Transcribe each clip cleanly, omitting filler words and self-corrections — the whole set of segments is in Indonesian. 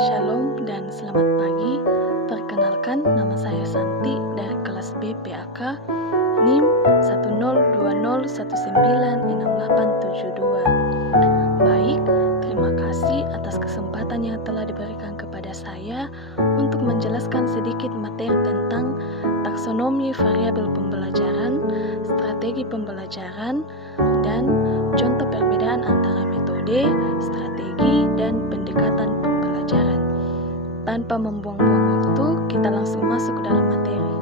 Shalom dan selamat pagi. Perkenalkan, nama saya Santi dari kelas B PAK NIM 10201966872. Baik, terima kasih atas kesempatan yang telah diberikan kepada saya untuk menjelaskan sedikit materi tentang taksonomi variabel pembelajaran, strategi pembelajaran, dan contoh perbedaan antara metode, strategi, dan pendekatan pembelajaran. Tanpa membuang-buang waktu, kita langsung masuk ke dalam materi.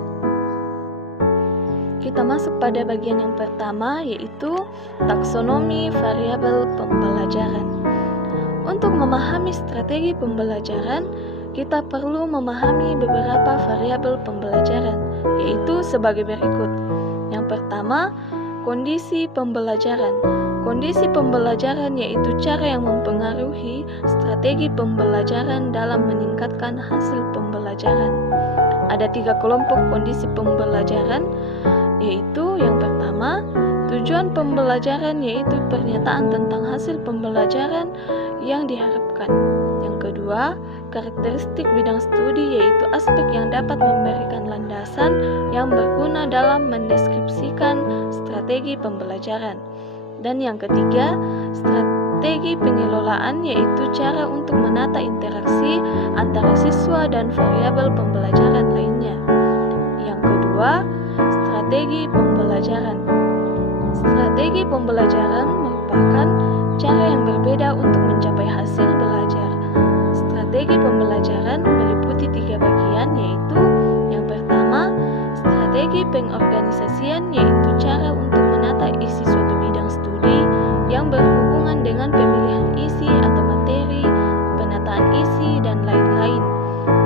Kita masuk pada bagian yang pertama, yaitu taksonomi variabel pembelajaran. Untuk memahami strategi pembelajaran, kita perlu memahami beberapa variabel pembelajaran, yaitu sebagai berikut. Yang pertama, kondisi pembelajaran. Kondisi pembelajaran yaitu cara yang mempengaruhi strategi pembelajaran dalam meningkatkan hasil pembelajaran. Ada 3 kelompok kondisi pembelajaran, yaitu yang pertama, tujuan pembelajaran yaitu pernyataan tentang hasil pembelajaran yang diharapkan. Yang kedua, karakteristik bidang studi yaitu aspek yang dapat memberikan landasan yang berguna dalam mendeskripsikan strategi pembelajaran. Dan yang ketiga, strategi pengelolaan yaitu cara untuk menata interaksi antara siswa dan variabel pembelajaran lainnya. Yang kedua, strategi pembelajaran. Strategi pembelajaran merupakan cara yang berbeda untuk mencapai hasil belajar. Strategi pembelajaran meliputi 3 bagian, yaitu yang pertama, strategi pengorganisasian yaitu cara untuk menata isi suatu bidang studi yang berhubungan dengan pemilihan isi atau materi, penataan isi, dan lain-lain.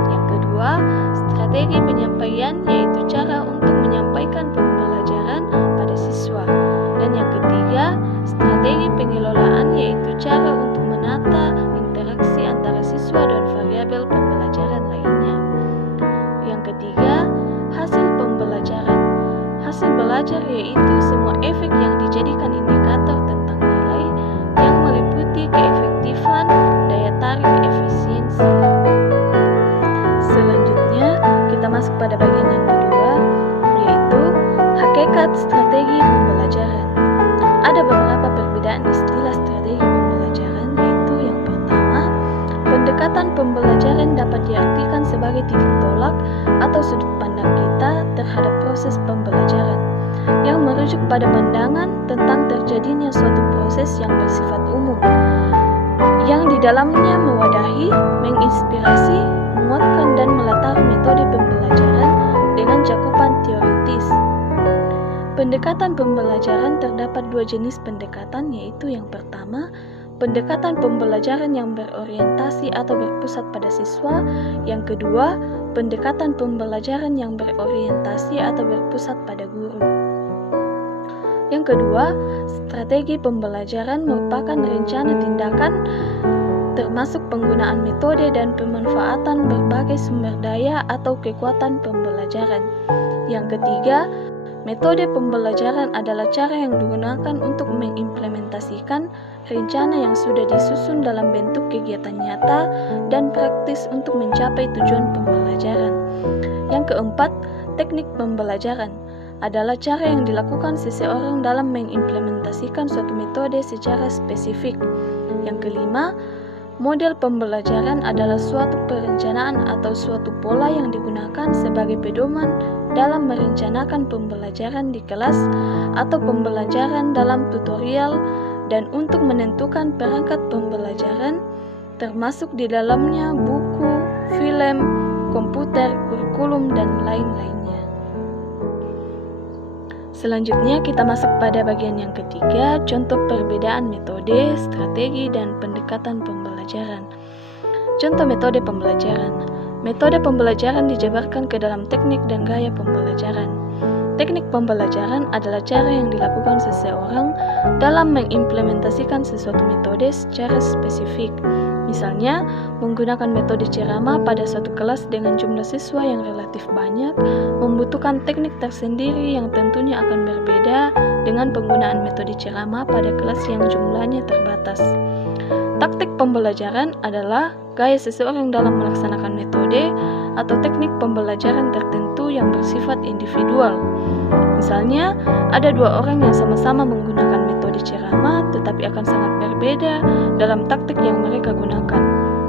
Yang kedua, strategi penyampaian yaitu cara untuk menyampaikan pembelajaran pada siswa. Dan yang ketiga, strategi pengelolaan yaitu cara untuk menata interaksi antara siswa dan variabel pembelajaran lainnya. Yang ketiga, hasil pembelajaran. Hasil belajar yaitu semua efek yang dijadikan indikator tentang nilai yang meliputi keefektifan, daya tarik, efisiensi. Selanjutnya, kita masuk pada bagian yang kedua, yaitu hakikat strategi pembelajaran. Ada beberapa perbedaan istilah strategi pembelajaran, yaitu yang pertama, pendekatan pembelajaran dapat diartikan sebagai titik tolak atau sudut pandang kita terhadap proses pembelajaran yang merujuk pada pandangan tentang terjadinya suatu proses yang bersifat umum, yang di dalamnya mewadahi, menginspirasi, menguatkan, dan melatar metode pembelajaran dengan cakupan teoritis. Pendekatan pembelajaran terdapat 2 jenis pendekatan, yaitu yang pertama, pendekatan pembelajaran yang berorientasi atau berpusat pada siswa. Yang kedua, pendekatan pembelajaran yang berorientasi atau berpusat pada guru. Yang kedua, strategi pembelajaran merupakan rencana tindakan termasuk penggunaan metode dan pemanfaatan berbagai sumber daya atau kekuatan pembelajaran. Yang ketiga, metode pembelajaran adalah cara yang digunakan untuk mengimplementasikan rencana yang sudah disusun dalam bentuk kegiatan nyata dan praktis untuk mencapai tujuan pembelajaran. Yang keempat, teknik pembelajaran adalah cara yang dilakukan seseorang dalam mengimplementasikan suatu metode secara spesifik. Yang kelima, model pembelajaran adalah suatu perencanaan atau suatu pola yang digunakan sebagai pedoman dalam merencanakan pembelajaran di kelas atau pembelajaran dalam tutorial dan untuk menentukan perangkat pembelajaran, termasuk di dalamnya buku, film, komputer, kurikulum, dan lain-lainnya. Selanjutnya kita masuk pada bagian yang ketiga, contoh perbedaan metode, strategi, dan pendekatan pembelajaran. Contoh metode pembelajaran. Metode pembelajaran dijabarkan ke dalam teknik dan gaya pembelajaran. Teknik pembelajaran adalah cara yang dilakukan seseorang dalam mengimplementasikan sesuatu metode secara spesifik. Misalnya, menggunakan metode ceramah pada suatu kelas dengan jumlah siswa yang relatif banyak membutuhkan teknik tersendiri yang tentunya akan berbeda dengan penggunaan metode ceramah pada kelas yang jumlahnya terbatas. Taktik pembelajaran adalah gaya seseorang dalam melaksanakan metode atau teknik pembelajaran tertentu yang bersifat individual. Misalnya, ada dua orang yang sama-sama menggunakan metode ceramah tetapi akan sangat berbeda dalam taktik yang mereka gunakan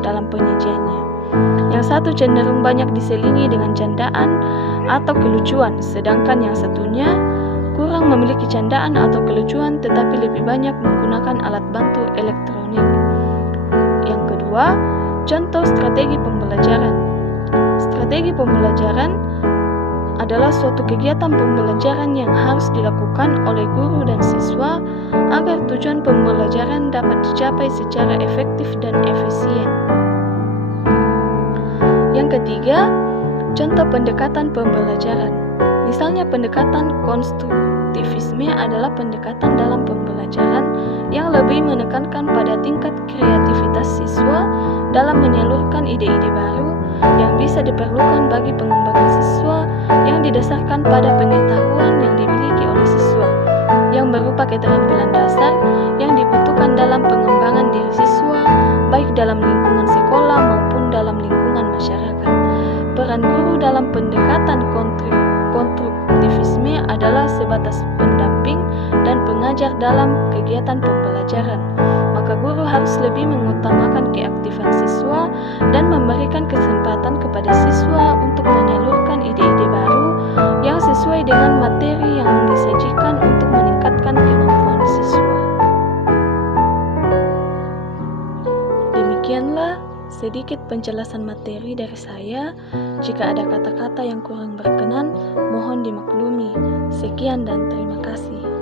dalam penyajiannya. Yang satu cenderung banyak diselingi dengan candaan atau kelucuan, sedangkan yang satunya kurang memiliki candaan atau kelucuan tetapi lebih banyak menggunakan alat bantu elektronik. Yang kedua, contoh strategi pembelajaran. Strategi pembelajaran adalah suatu kegiatan pembelajaran yang harus dilakukan oleh guru dan siswa agar tujuan pembelajaran dapat dicapai secara efektif dan efisien. Yang ketiga, contoh pendekatan pembelajaran. Misalnya pendekatan konstruktivisme adalah pendekatan dalam pembelajaran yang lebih menekankan pada tingkat kreativitas siswa dalam menyalurkan ide-ide baru yang bisa diperlukan bagi pengembangan siswa yang didasarkan pada pengetahuan yang dimiliki oleh siswa, yang berupa keterampilan dasar yang dibutuhkan dalam pengembangan diri siswa, baik dalam lingkungan sekolah maupun dalam lingkungan masyarakat. Peran guru dalam pendekatan konstruktivisme adalah sebatas pendamping dan pengajar dalam kegiatan pembelajaran. Maka guru harus lebih mengutamakan keaktifan siswa dan memberikan kesempatan kepada siswa untuk menyalurkan ide-ide baru yang sesuai dengan materi yang disajikan untuk meningkatkan kemampuan siswa. Demikianlah sedikit penjelasan materi dari saya. Jika ada kata-kata yang kurang berkenan, mohon dimaklumi. Sekian dan terima kasih.